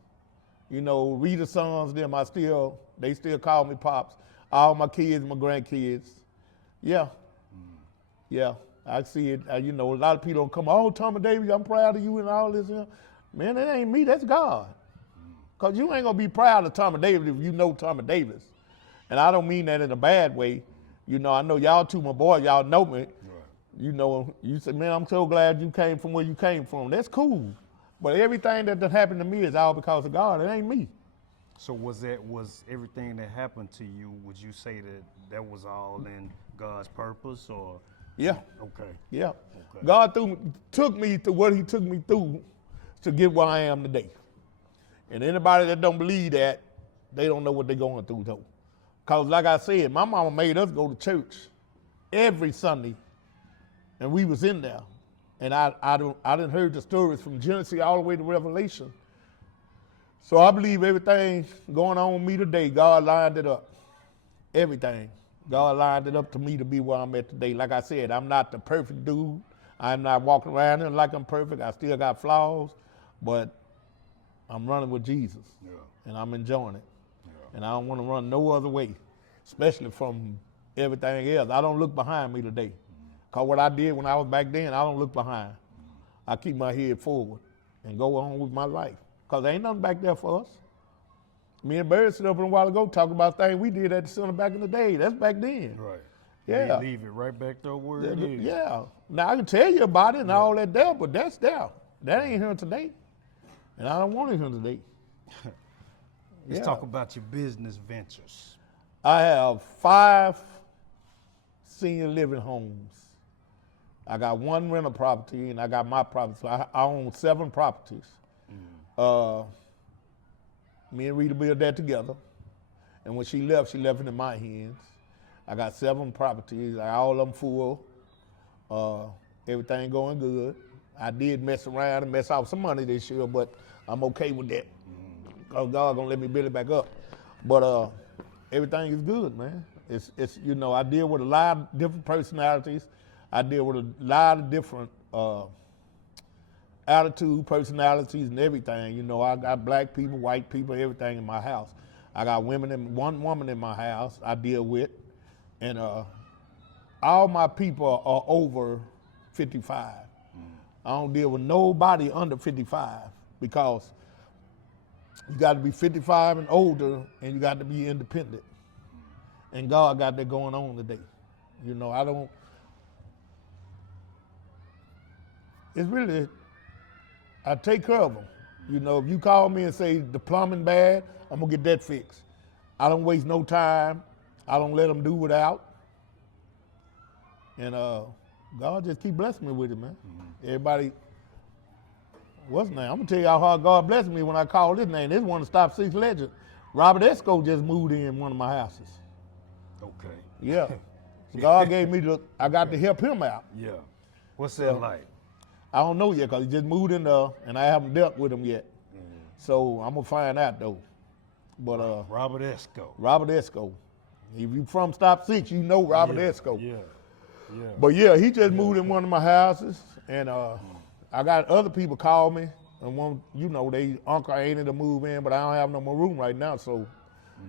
you know, Rita's sons, they still call me Pops. All my kids, my grandkids. Yeah, I see it. You know, a lot of people don't come, oh, Tommy Davis, I'm proud of you and all this. Man, that ain't me, that's God. Because you ain't going to be proud of Tommy Davis if you know Tommy Davis. And I don't mean that in a bad way. You know, I know y'all two, my boy, y'all know me. Right. You know, you say, man, I'm so glad you came from where you came from. That's cool. But everything that happened to me is all because of God. It ain't me. So was everything that happened to you, would you say that was all in God's purpose, or? Yeah. Okay. Yeah. Okay. God took me to what He took me through to get where I am today. And anybody that don't believe that, they don't know what they're going through though. Because like I said, my mama made us go to church every Sunday, and we was in there. And I done heard the stories from Genesis all the way to Revelation. So I believe everything going on with me today, God lined it up. Everything. God lined it up to me to be where I'm at today. Like I said, I'm not the perfect dude. I'm not walking around here like I'm perfect. I still got flaws, but I'm running with Jesus. Yeah. And I'm enjoying it. Yeah. And I don't want to run no other way, especially from everything else. I don't look behind me today. Because what I did when I was back then, I don't look behind. I keep my head forward and go on with my life. Because there ain't nothing back there for us. Me and Barry stood up a while ago talking about things we did at the center back in the day. That's back then. Right. Yeah. They leave it right back there where it is. Yeah. Now I can tell you about it and all that there, but that's there. That ain't here today. And I don't want it here today. Let's talk about your business ventures. I have 5 senior living homes. I got 1 rental property and I got my property. So I own 7 properties. Me and Rita built that together. And when she left it in my hands. I got 7 properties, all of them full. Everything going good. I did mess around and mess off some money this year, but I'm okay with that. Because God gonna let me build it back up. But everything is good, man. It's you know, I deal with a lot of different personalities. I deal with a lot of different attitude, personalities, and everything. You know, I got black people, white people, everything in my house. I got one woman in my house I deal with, and all my people are over 55. I don't deal with nobody under 55 because you got to be 55 and older, and you got to be independent. And God got that going on today. You know, it's really, I take care of them. You know, if you call me and say the plumbing bad, I'm gonna get that fixed. I don't waste no time. I don't let them do without. And God just keep blessing me with it, man. Everybody, what's his name? I'm gonna tell you how hard God blessed me when I called his name. This one of the Stop Six legend. Robert Esco just moved in one of my houses. Okay. Yeah. God gave me I got to help him out. Yeah. What's that like? I don't know yet because he just moved in there and I haven't dealt with him yet. So I'm gonna find out though. But Robert Esco. Robert Esco. If you from Stop Six, you know Robert Esco. Yeah. Yeah. But yeah, he just moved in one of my houses, and I got other people call me, and one, you know, they uncle ain't in to move in, but I don't have no more room right now. So,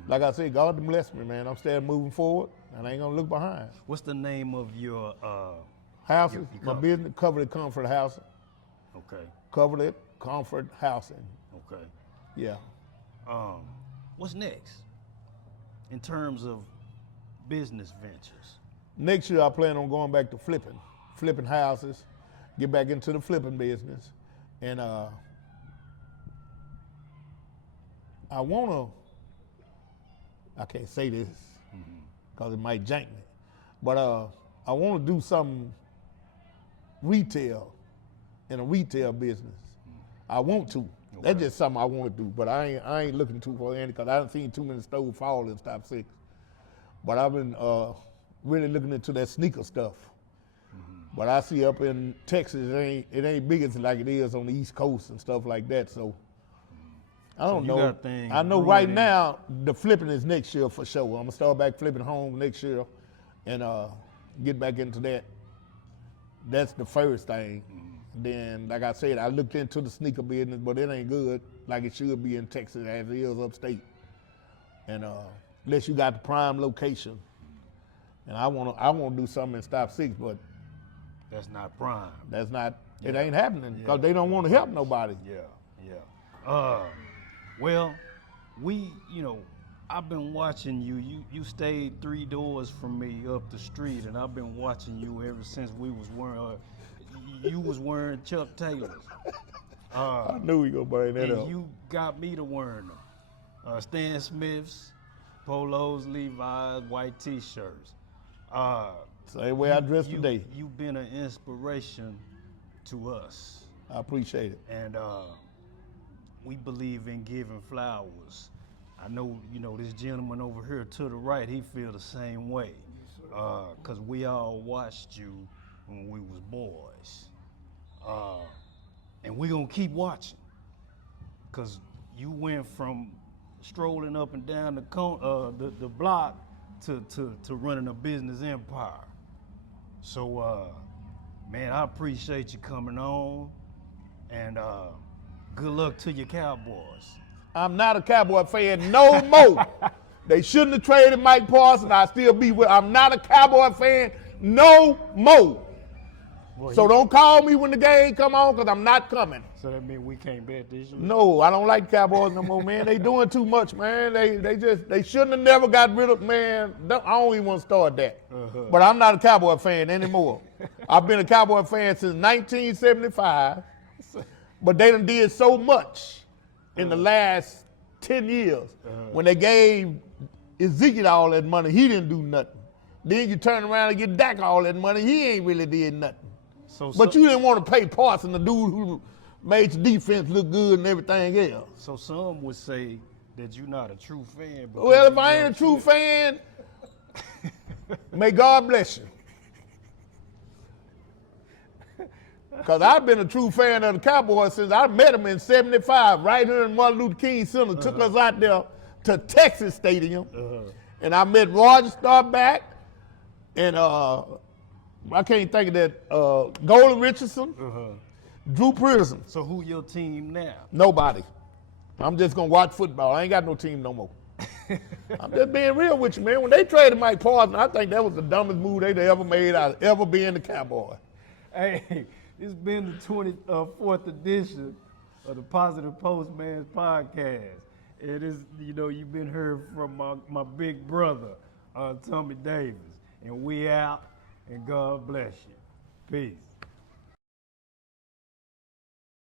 like I said, God bless me, man. I'm still moving forward, and I ain't gonna look behind. What's the name of your Houses, your my business, Covered Comfort Housing. Okay. Covered Comfort Housing. Okay. Yeah. What's next in terms of business ventures? Next year, I plan on going back to flipping houses, get back into the flipping business, and I can't say this because it might jank me, but I want to do something retail, in a retail business. I want to. Okay. That's just something I want to do, but I ain't looking too far in because I haven't seen too many stores fall in Stop Six. But I've been really looking into that sneaker stuff. But I see up in Texas, it ain't big as like it is on the East Coast and stuff like that. So I don't know. I know right now the flipping is next year for sure. I'm gonna start back flipping home next year and get back into that. That's the first thing. Then, like I said, I looked into the sneaker business, but it ain't good like it should be in Texas as it is upstate. And unless you got the prime location. And I want to do something in Stop Six, but that's not prime. That's not. It ain't happening because they don't want to help nobody. Yeah. Well, I've been watching you. You stayed 3 doors from me up the street, and I've been watching you ever since we was wearing. You was wearing Chuck Taylors. I knew we gonna bring that and up. You got me to wearing them. Stan Smiths, polos, Levi's, white T-shirts. Same way I dress today. You've been an inspiration to us. I appreciate it. And we believe in giving flowers. I know, this gentleman over here to the right, he feel the same way. Because we all watched you when we was boys. And we gonna keep watching. Because you went from strolling up and down the block to running a business empire. So, man, I appreciate you coming on, and good luck to your Cowboys. I'm not a Cowboy fan no more. They shouldn't have traded Mike Parsons. I still be with. I'm not a Cowboy fan no more. Boy, so don't call me when the game come on because I'm not coming. So that means we can't bet this year? No, I don't like Cowboys no more, man. They doing too much, man. They shouldn't have never got rid of, man. I don't even want to start that. But I'm not a Cowboy fan anymore. I've been a Cowboy fan since 1975. But they done did so much in the last 10 years. When they gave Ezekiel all that money, he didn't do nothing. Then you turn around and get Dak all that money, he ain't really did nothing. But you didn't want to pay Parsons, the dude who made your defense look good and everything else. So some would say that you're not a true fan. Well, if I ain't a true fan, may God bless you. Because I've been a true fan of the Cowboys since I met them in 75, right here in Martin Luther King Center. Took us out there to Texas Stadium. And I met Roger Staubach and I can't think of that, Golden Richardson. Drew Prison. So who your team now? Nobody. I'm just gonna watch football. I ain't got no team no more. I'm just being real with you, man. When they traded Mike Parsons, I think that was the dumbest move they'd ever made out of ever being the Cowboy. Hey, it's been the 24th edition of the Positive Postman's podcast. It is, you've been heard from my big brother, Tommy Davis. And we out, and God bless you. Peace.